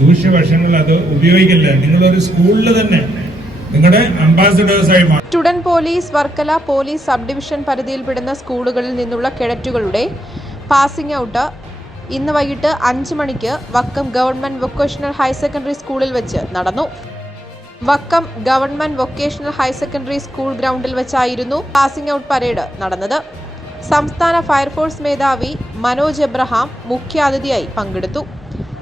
ദൂഷ്യവശങ്ങൾ അത് ഉപയോഗിക്കില്ല. നിങ്ങളൊരു സ്കൂളിൽ തന്നെ നിങ്ങളുടെ അംബാസഡേഴ്സായി മാറും. Student police Varkala police sub division പരിധിയിൽപ്പെടുന്ന സ്കൂളുകളിൽ നിന്നുള്ള കേഡറ്റുകളുടെ പാസിംഗ് ഔട്ട് ഇന്ന് വൈകിട്ട് 5 മണിക്ക് Vakkom government vocational higher secondary സ്കൂളിൽ വെച്ച് നടന്നു. Vakkom government vocational higher secondary school ഗ്രൗണ്ടിൽ വെച്ചായിരുന്നു പാസിംഗ് ഔട്ട് പരേഡ് നടന്നത്. സംസ്ഥാന ഫയർഫോഴ്സ് മേധാവി മനോജ് എബ്രഹാം മുഖ്യാതിഥിയായി പങ്കെടുത്തു.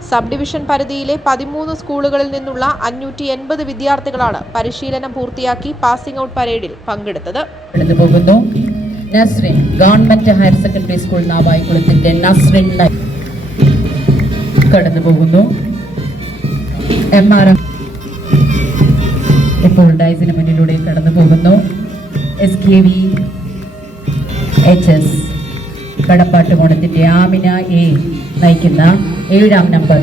സബ് ഡിവിഷൻ പരിധിയിലെ 13 സ്കൂളുകളിൽ നിന്നുള്ള 580 വിദ്യാർത്ഥികളാണ് പരിശീലനം പൂർത്തിയാക്കി പാസിംഗ് ഔട്ട് പരേഡിൽ പങ്കെടുത്തത്. Nasrin government higher secondary school നാവായിക്കുളത്തിന്റെ നസ്രിൻ കടന്നു പോകുന്നു. MRM ഇപ്പോൾ ഡൈസിന് മുന്നിലൂടെ കടന്നു പോകുന്നു. SKV HS കടപ്പാട്ടുകോണത്തിന്റെ ആമിന A നയിക്കുന്ന 7ാം നമ്പർ